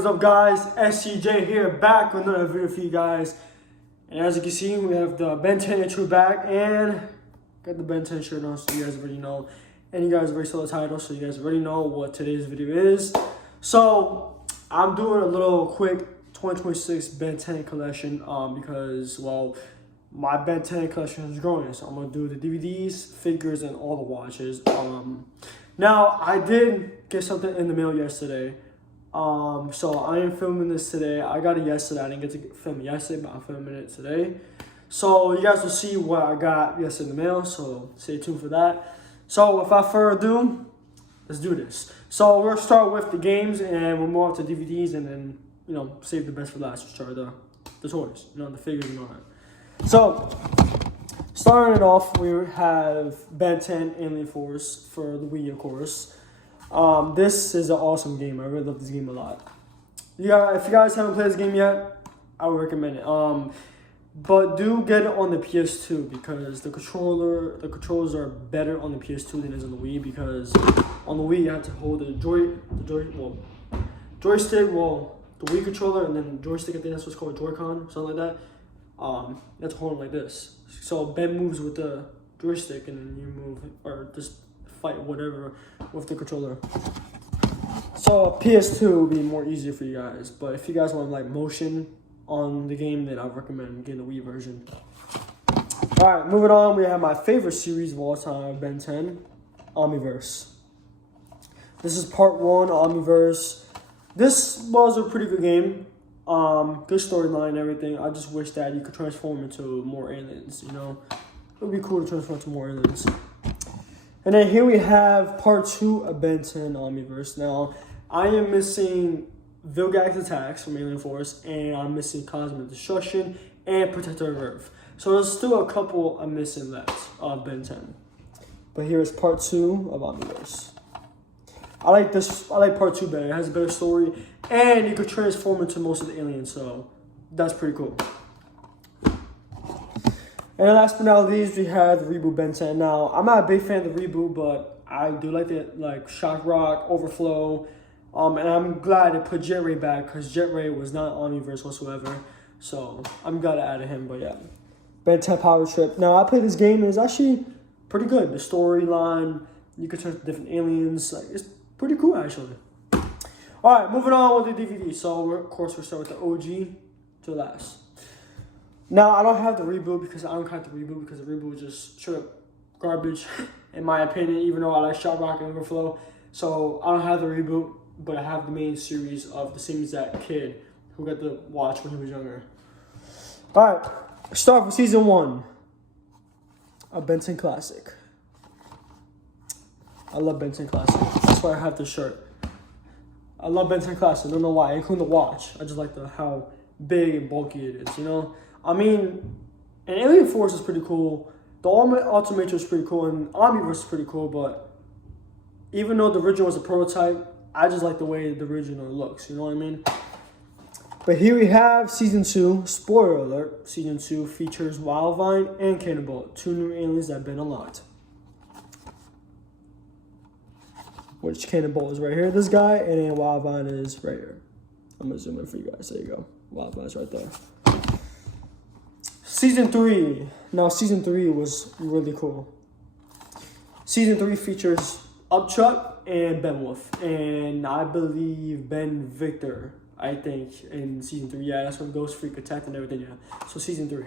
What is up, guys? SCJ here, back with another video for you guys. And as you can see, we have the Ben 10 intro back, and got the Ben 10 shirt on, so you guys already know. And you guys already saw the title, so you guys already know what today's video is. So I'm doing a little quick 2026 Ben 10 collection because, well, my Ben 10 collection is growing. So I'm gonna do the DVDs, figures, and all the watches. Now I did get something in the mail yesterday. So I am filming this today. I got it yesterday. I didn't get to film it yesterday, but I'm filming it today. So you guys will see what I got yesterday in the mail. So stay tuned for that. So without further ado, let's do this. So we're gonna start with the games, and we'll move on to DVDs, and then save the best for last. We'll start the toys, the figures and all that. So starting it off, we have Ben 10 Alien Force for the Wii, of course. This is an awesome game. I really love this game a lot. If you guys haven't played this game yet, I would recommend it. But do get it on the PS2 because the controls are better on the PS2 than it is on the Wii, because on the Wii you have to hold the joystick, the Wii controller, and then the joystick, I think that's what's called Joy-Con, something like that. You have to hold it like this. So Ben moves with the joystick, and then you move, or just fight whatever with the controller. So PS2 will be more easier for you guys, but if you guys want like motion on the game, then I recommend getting the Wii version. Alright, moving on, we have my favorite series of all time, Ben 10, Omniverse. This is part 1, Omniverse. This was a pretty good game. Good storyline and everything. I just wish that you could transform into more aliens, It would be cool to transform into more aliens. And then here we have part 2 of Ben 10 Omniverse. Now, I am missing Vilgax Attacks from Alien Force, and I'm missing Cosmic Destruction and Protector of Earth. So there's still a couple I'm missing left of Ben 10. But here is part 2 of Omniverse. I like part 2 better. It has a better story, and you could transform into most of the aliens, so that's pretty cool. And last but not least, we have the reboot Ben 10. Now, I'm not a big fan of the reboot, but I do like Shock Rock, Overflow, and I'm glad they put Jet Ray back, because Jet Ray was not Omniverse whatsoever. So I'm glad I added him. But yeah, Ben 10 Power Trip. Now, I played this game, and it's actually pretty good. The storyline, you can turn to different aliens. It's pretty cool, actually. All right, moving on with the DVD. So of course we'll start with the OG to last. Now, I don't have the reboot because I don't count the reboot, because the reboot is just straight up garbage, in my opinion, even though I like Shock Rock and Overflow. So I don't have the reboot, but I have the main series of the same exact kid who got to watch when he was younger. All right, start with season 1 of Ben 10 Classic. I love Ben 10 Classic. That's why I have this shirt. I love Ben 10 Classic. I don't know why, including the watch. I just like how big and bulky it is, I mean, and Alien Force is pretty cool. The Ultimator is pretty cool, and Omniverse is pretty cool, but even though the original was a prototype, I just like the way the original looks, you know what I mean? But here we have Season 2. Spoiler alert, Season 2 features Wildvine and Cannonball, 2 new aliens that have been unlocked. Which Cannonball is right here, this guy, and then Wildvine is right here. I'm going to zoom in for you guys. There you go. Wildvine's right there. Season 3. Now, Season 3 was really cool. Season 3 features Upchuck and Ben Wolf. And I believe Ben Victor, I think, in Season 3. Yeah, that's when Ghost Freak attacked and everything, yeah. So, Season 3.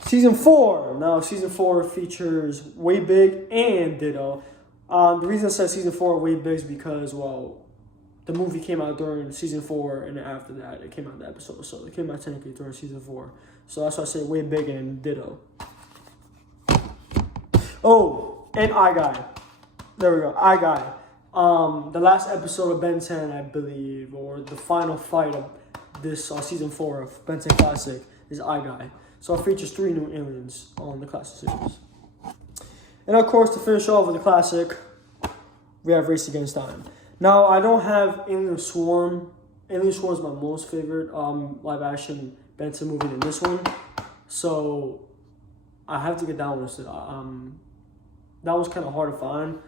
Season 4. Now, Season 4 features Way Big and Ditto. The reason I said Season 4 Way Big is because, well, the movie came out during Season 4, and after that, it came out the episode. So it came out technically during Season 4. So that's why I say Way Big and Ditto. Oh, and iGuy. There we go, iGuy. The last episode of Ben 10, I believe, or the final fight of this Season 4 of Ben 10 Classic is iGuy. So it features 3 new aliens on the Classic series. And of course, to finish off with the Classic, we have Race Against Time. Now, I don't have Alien Swarm. Alien Swarm is my most favorite live-action Ben 10 movie than this one. So I have to get that one instead. That was kind of hard to find.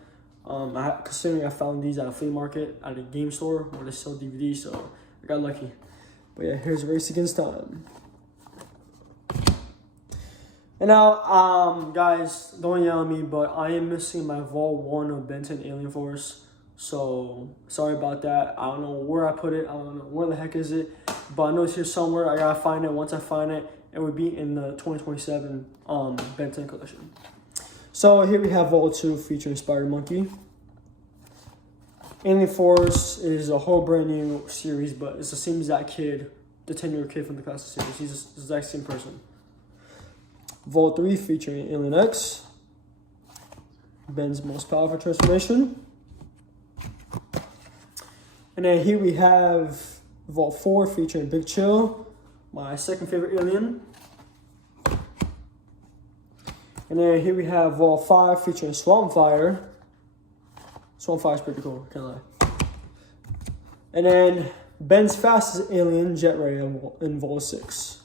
Considering I found these at a flea market at a game store where they sell DVDs, so I got lucky. But yeah, here's Race Against Time. And now, guys, don't yell at me, but I am missing my Vol 1 of Ben 10 Alien Force. So, sorry about that. I don't know where I put it. I don't know where the heck is it. But I know it's here somewhere. I gotta find it. Once I find it, it would be in the 2027 Ben 10 collection. So, here we have Vol 2 featuring Spider Monkey. Alien Force is a whole brand new series, but it's the same exact kid, the 10-year kid from the classic series. He's the exact same person. Vol 3 featuring Alien X, Ben's most powerful transformation. And then here we have Vol 4 featuring Big Chill, my second favorite alien. And then here we have Vol 5 featuring Swampfire. Swampfire's pretty cool, can't lie. And then Ben's fastest alien, Jet Ray, in Vol 6.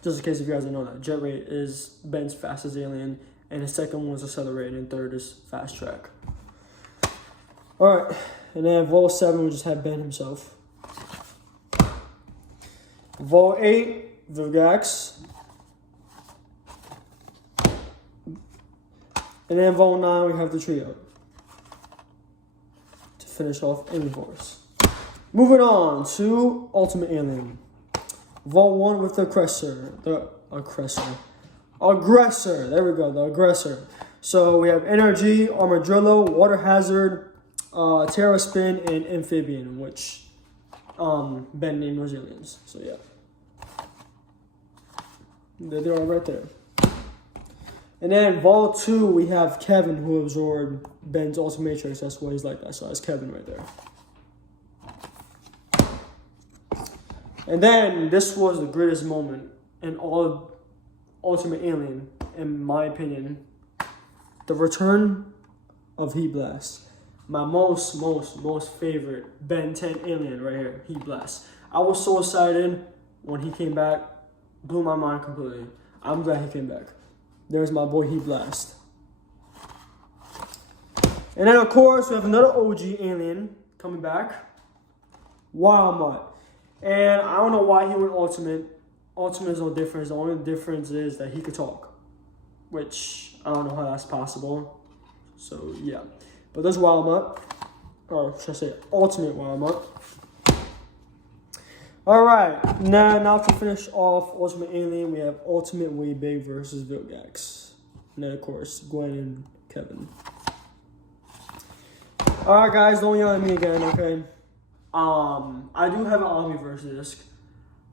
Just in case if you guys didn't know that, Jet Ray is Ben's fastest alien, and his second one is Accelerate, and third is Fast Track. Alright, and then Vol 7, we just have Ben himself. Vol 8, Vilgax. And then Vol 9, we have the trio. To finish off Alien Force. Moving on to Ultimate Alien. Vol 1 with the Aggressor. Aggressor. There we go, the Aggressor. So we have Energy, Armadillo, Water Hazard, Terra Spin, and Amphibian, which Ben named those aliens. So yeah. They're all right there. And then Vol 2, we have Kevin, who absorbed Ben's Ultimatrix. That's why he's like that. So that's Kevin right there. And then this was the greatest moment in all of Ultimate Alien, in my opinion. The return of Heat Blast. My most favorite Ben 10 alien right here, Heat Blast. I was so excited when he came back. Blew my mind completely. I'm glad he came back. There's my boy Heat Blast. And then of course we have another OG alien coming back. Wild Mutt. And I don't know why he went Ultimate. Ultimate is no difference. The only difference is that he could talk. Which, I don't know how that's possible. So, yeah. But there's Wild Mutt. Or should I say Ultimate Wild Mutt. Alright. Now to finish off Ultimate Alien, we have Ultimate Way Big versus Vilgax. And then, of course, Gwen and Kevin. Alright, guys. Don't yell at me again, okay? I do have an Omniverse disc.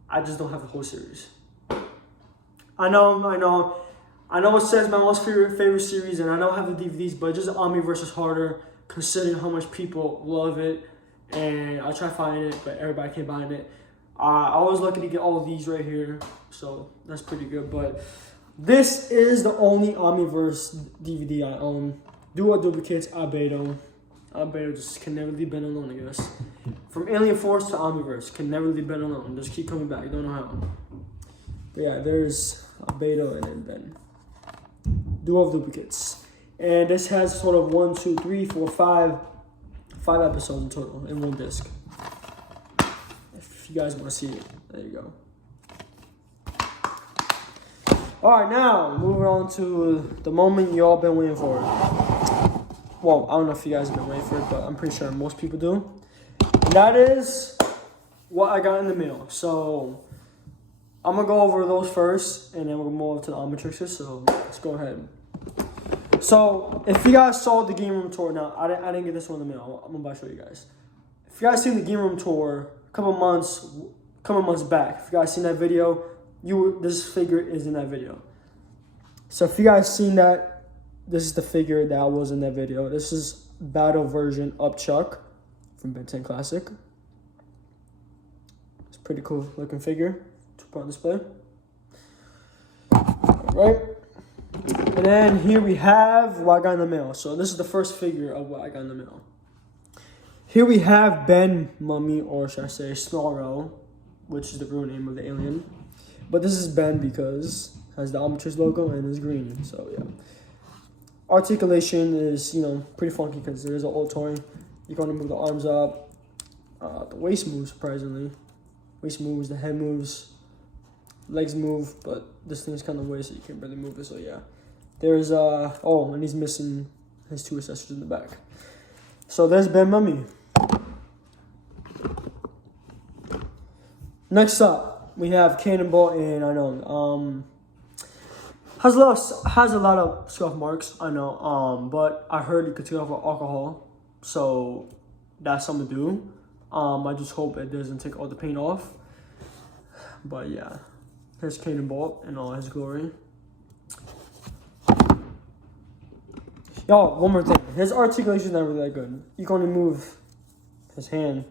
I just don't have the whole series. I know it says my most favorite series, and I don't have the DVDs, but just Omniverse is harder considering how much people love it. And I try to find it, but everybody can't find it. I was lucky to get all of these right here, so that's pretty good. But this is the only Omniverse DVD I own. Duo Duplicates, Albedo. Albedo just can never leave Ben alone, I guess. From Alien Force to Omniverse, can never leave Ben alone. Just keep coming back. Don't know how. But yeah, there's Albedo and then Ben. Duo of Duplicates. And this has sort of 1, 2, 3, 4, 5 episodes in total in one disc. If you guys want to see it, there you go. Alright, now moving on to the moment you all been waiting for. Well, I don't know if you guys have been waiting for it, but I'm pretty sure most people do. And that is what I got in the mail. So I'm going to go over those first, and then we're going to move on to the Omnitrixes. So let's go ahead. So if you guys saw the Game Room Tour, now I didn't get this one in the mail. I'm about to show you guys. If you guys seen the Game Room Tour a couple months back, if you guys seen that video, this figure is in that video. So if you guys seen that, this is the figure that was in that video. This is Battle version Upchuck from Ben 10 Classic. It's a pretty cool looking figure to put on display. Alright. And then here we have what I got in the mail. So this is the first figure of what I got in the mail. Here we have Ben Mummy, or should I say Snarl, which is the real name of the alien. But this is Ben because it has the Omnitrix logo and is green. So yeah. Articulation is, pretty funky because there is an Ultoring. You're going to move the arms up. The waist moves, surprisingly. Waist moves, the head moves, legs move, but this thing's kind of way, so you can't really move it, so yeah. There's, and he's missing his 2 accessories in the back. So there's Ben Mummy. Next up, we have Cannonball, and I know, has a lot of scuff marks, I know, but I heard you could take off with alcohol, so that's something to do. I just hope it doesn't take all the paint off. But yeah, here's Cannonball in all his glory. Y'all, one more thing. His articulation is not really that good. You can only move his hand.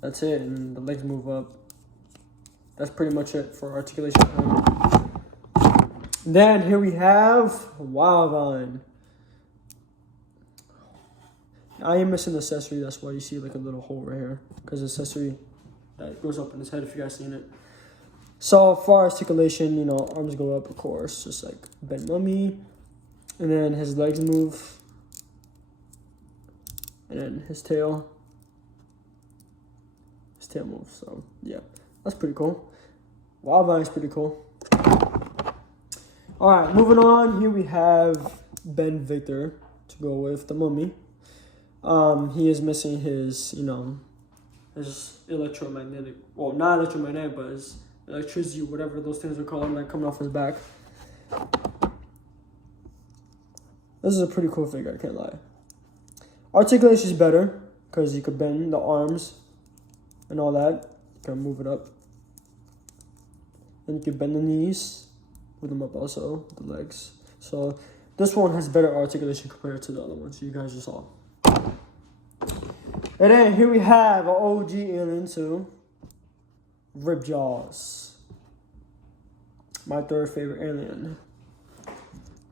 That's it, and the legs move up. That's pretty much it for articulation. Then here we have Wildvine. I am missing the accessory, that's why you see like a little hole right here. Because the accessory that goes up in his head, if you guys seen it. So for articulation, arms go up, of course, just like Ben Mummy. And then his legs move. And then his tail. His tail moves, so yeah. That's pretty cool. Wildvine is pretty cool. Alright, moving on. Here we have Ben Victor to go with the Mummy. He is missing his, his electromagnetic, well, not electromagnetic, but his electricity, whatever those things are called, like coming off his back. This is a pretty cool figure, I can't lie. Articulation is better, because you could bend the arms and all that. You can move it up. And you can bend the knees, move them up also, the legs. So this one has better articulation compared to the other ones you guys just saw. And then here we have an OG alien too. Ripjaws. My 3rd favorite alien.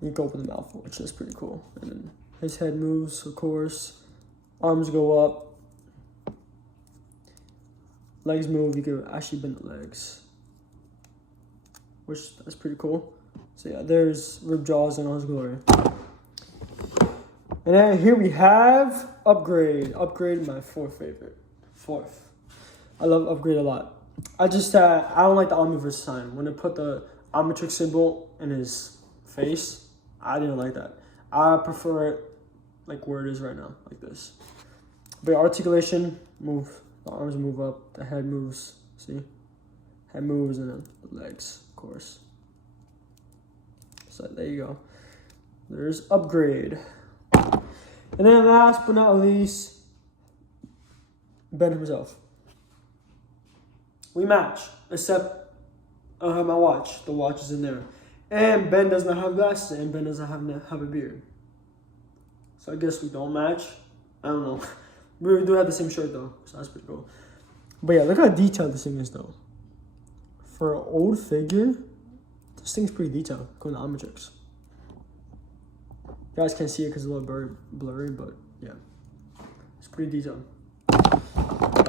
You go open the mouth, which is pretty cool. And then his head moves, of course. Arms go up. Legs move, you can actually bend the legs. Which, that's pretty cool. So yeah, there's Ripjaws in all his glory. And then here we have Upgrade. Upgrade, my 4th favorite. 4th. I love Upgrade a lot. I don't like the Omniverse sign. When they put the Omnitrix symbol in his face, I didn't like that. I prefer it like where it is right now, like this. But articulation, move. The arms move up, the head moves. See? Head moves, and then the legs, of course. So there you go. There's Upgrade. And then last but not least, Ben himself. We match, except I have my watch. The watch is in there. And Ben does not have glasses, and Ben doesn't have a beard. So I guess we don't match. I don't know. We do have the same shirt though, so that's pretty cool. But yeah, look how detailed this thing is though. For an old figure, this thing's pretty detailed. Going to Omnitrix. You guys can't see it because it's a little blurry, but yeah. It's pretty detailed.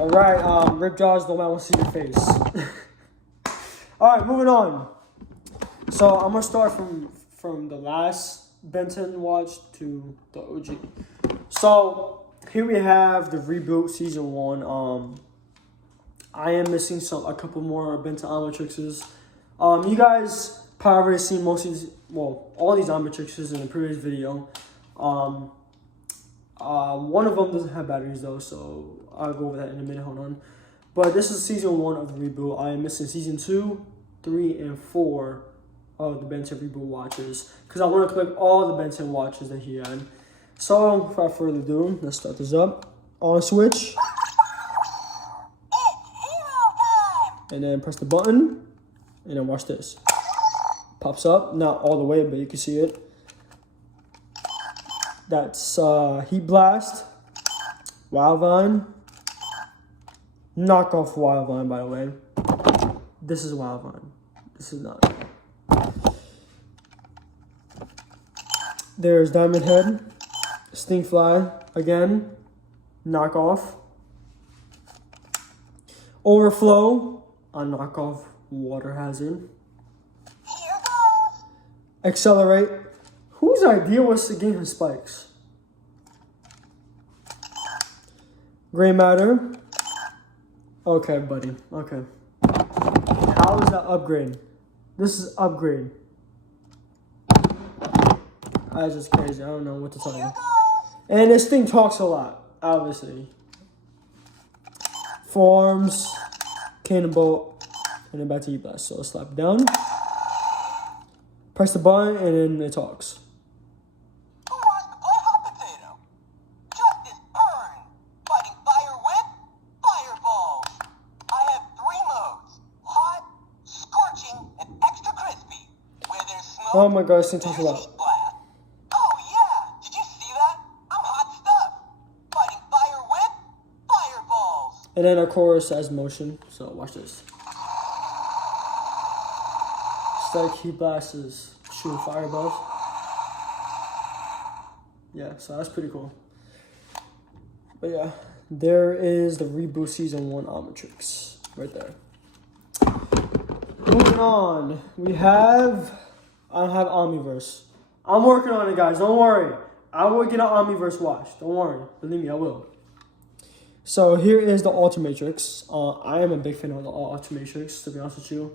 Alright, Ripjaws, don't mind want to see your face. Alright, moving on. So I'm gonna start from the last Ben 10 watch to the OG. So here we have the reboot season 1. I am missing a couple more Ben 10 Omnitrixes. You guys probably already seen most of these, well, all these Omnitrixes in the previous video. One of them doesn't have batteries though, so I'll go over that in a minute. Hold on. But this is season 1 of the reboot. I am missing season 2, 3, and 4 of the Ben 10 reboot watches because I want to collect all the Ben 10 watches that he had. So without further ado, let's start this up. On switch. And then press the button. And then watch this. Pops up. Not all the way, but you can see it. That's Heat Blast. Wildvine. Knockoff Wildvine, by the way. This is Wildvine. This is not. There's Diamond Head. Stinkfly. Again. Knockoff. Overflow. A knockoff Water Hazard. Accelerate. Whose idea was to gain his spikes? Gray matter. Okay, buddy. Okay. How is that upgrade? This is upgrade. That's just crazy. I don't know what to tell you. And this thing talks a lot, obviously. Forms, cannonball, and then back to E-Blast. So slap down. Press the button, and then it talks. Who wants to play hot potato? Justice Burn. Fighting fire with fireballs. I have 3 modes. Hot, scorching, and extra crispy. Where there's smoke, Oh my god, this thing talks a lot. heat blast. Oh yeah, did you see that? I'm hot stuff. Fighting fire with fireballs. And then of course has motion. So watch this. It's like he blasts shooting fireballs. Yeah, so that's pretty cool. But yeah, there is the reboot season 1 Omnitrix right there. Moving on, I don't have Omniverse. I'm working on it, guys. Don't worry. I will get an Omniverse watch. Don't worry. Believe me, I will. So here is the Ultimatrix. I am a big fan of the Ultimatrix, to be honest with you,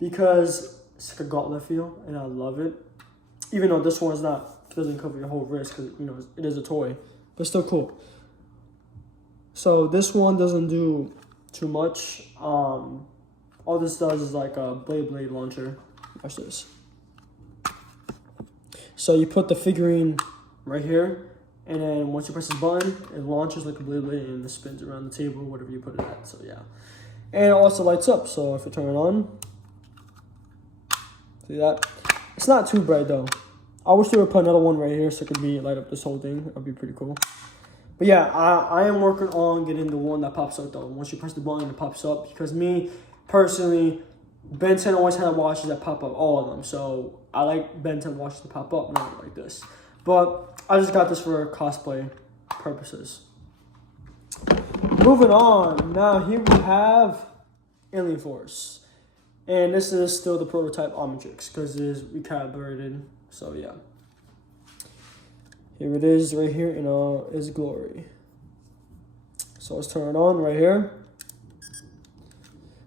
because it's like a gauntlet feel, and I love it. Even though this one's doesn't cover your whole wrist, because you know it is a toy, but still cool. So this one doesn't do too much. All this does is like a blade launcher. Watch this. So you put the figurine right here, and then once you press this button, it launches like a blade and it spins around the table, whatever you put it at. So yeah, and it also lights up. So if you turn it on, see that? It's not too bright though. I wish they would put another one right here so it could be light up this whole thing. That'd be pretty cool. But yeah, I am working on getting the one that pops up though. Once you press the button, it pops up, because me personally, Ben 10 always had watches that pop up, all of them. So I like Ben 10 watches to pop up, not like this. But I just got this for cosplay purposes. Moving on. Now here we have Alien Force. And this is still the prototype Omnitrix because it is recalibrated. So yeah. Here it is right here in all its glory. So let's turn it on right here.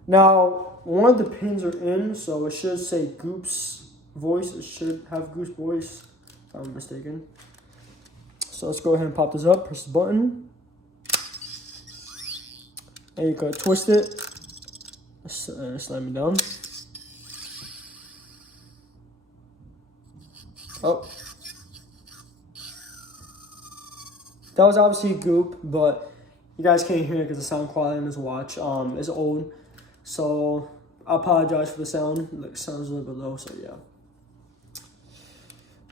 Now, one of the pins are in, so it should say Goop's voice. It should have Goop's voice, if I'm mistaken. So let's go ahead and pop this up, press the button. And you can twist it. Slam it down. Oh. That was obviously Goop, but you guys can't hear it because the sound quality on this watch is old. So I apologize for the sound. It sounds a little bit low, so yeah.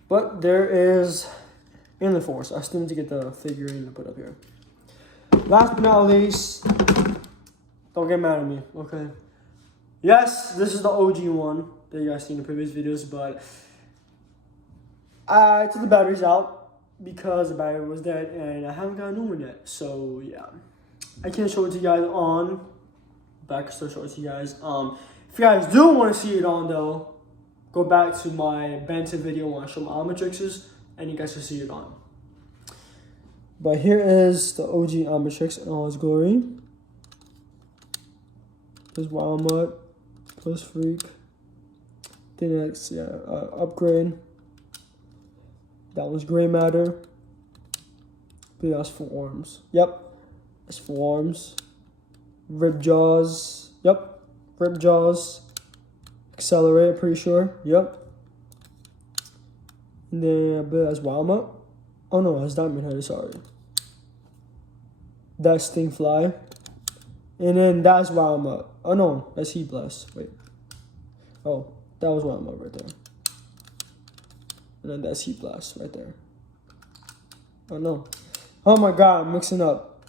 But there is Alien Force. I still need to get the figurine to put up here. Last but not least, don't get mad at me, okay? Yes, this is the OG one that you guys seen in the previous videos, but I took the batteries out because the battery was dead and I haven't got a new one yet. So yeah, I can't show it to you guys on, but I can still show it to you guys. If you guys do want to see it on though, go back to my Ben 10 video when I show my Omnitrixes and you guys can see it on. But here is the OG Omnitrix in all its glory. There's Wildmutt plus Freak. The next, upgrade. That was Gray Matter. But that's Forearms. Yep. That's Forearms. Rib Jaws. Yep. Rib Jaws. Accelerate, pretty sure. Yep. And then I believe that's Wildmutt. Oh no, that's Diamond Head, sorry. That's Stingfly. And then that's Wildmutt. Oh no, that's Heat Blast. Wait. Oh, that was Wildmutt right there. And then that's Heat Blast right there. Oh no. Oh my god, I'm mixing up.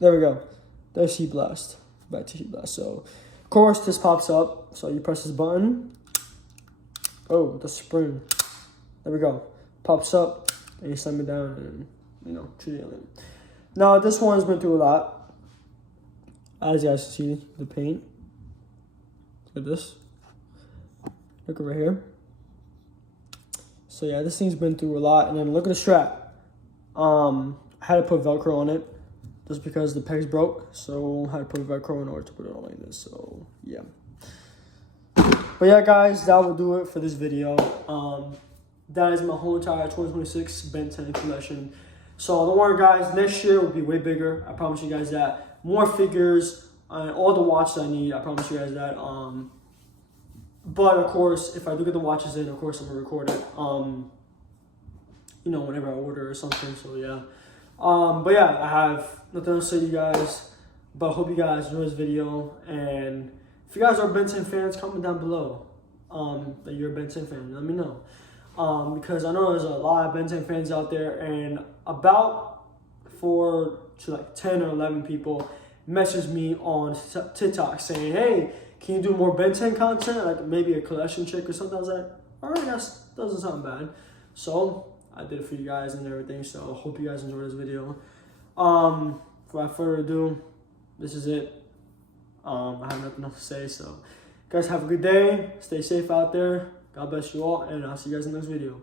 There we go. There's Heat Blast. Back to Heat Blast. So, of course, this pops up. So you press this button. Oh, the spring. There we go. Pops up. And you slam it down and, you know, treat it in. Now, this one's been through a lot. As you guys can see, the paint. Look at this. Look over here. So yeah, this thing's been through a lot. And then look at the strap. I had to put Velcro on it just because the pegs broke. So I had to put Velcro in order to put it on like this. So yeah. But yeah, guys, that will do it for this video. That is my whole entire 2026 Ben 10 collection. So don't worry, guys. Next year will be way bigger. I promise you guys that. More figures and all the watches I need. I promise you guys that. But of course, if I do get the watches in, of course I'm gonna record it. You know, whenever I order or something. So yeah. But yeah, I have nothing else to say to you guys. But I hope you guys enjoy this video. And if you guys are Ben 10 fans, comment down below that you're a Ben 10 fan. Let me know. Because I know there's a lot of Ben 10 fans out there, and about 4 to like 10 or 11 people message me on TikTok saying, hey, can you do more Ben 10 content, like maybe a collection check or something? I was like, all right, that doesn't sound bad. So I did it for you guys and everything. So hope you guys enjoyed this video. Without further ado, this is it. I have nothing else to say. So guys, have a good day. Stay safe out there. God bless you all, and I'll see you guys in the next video.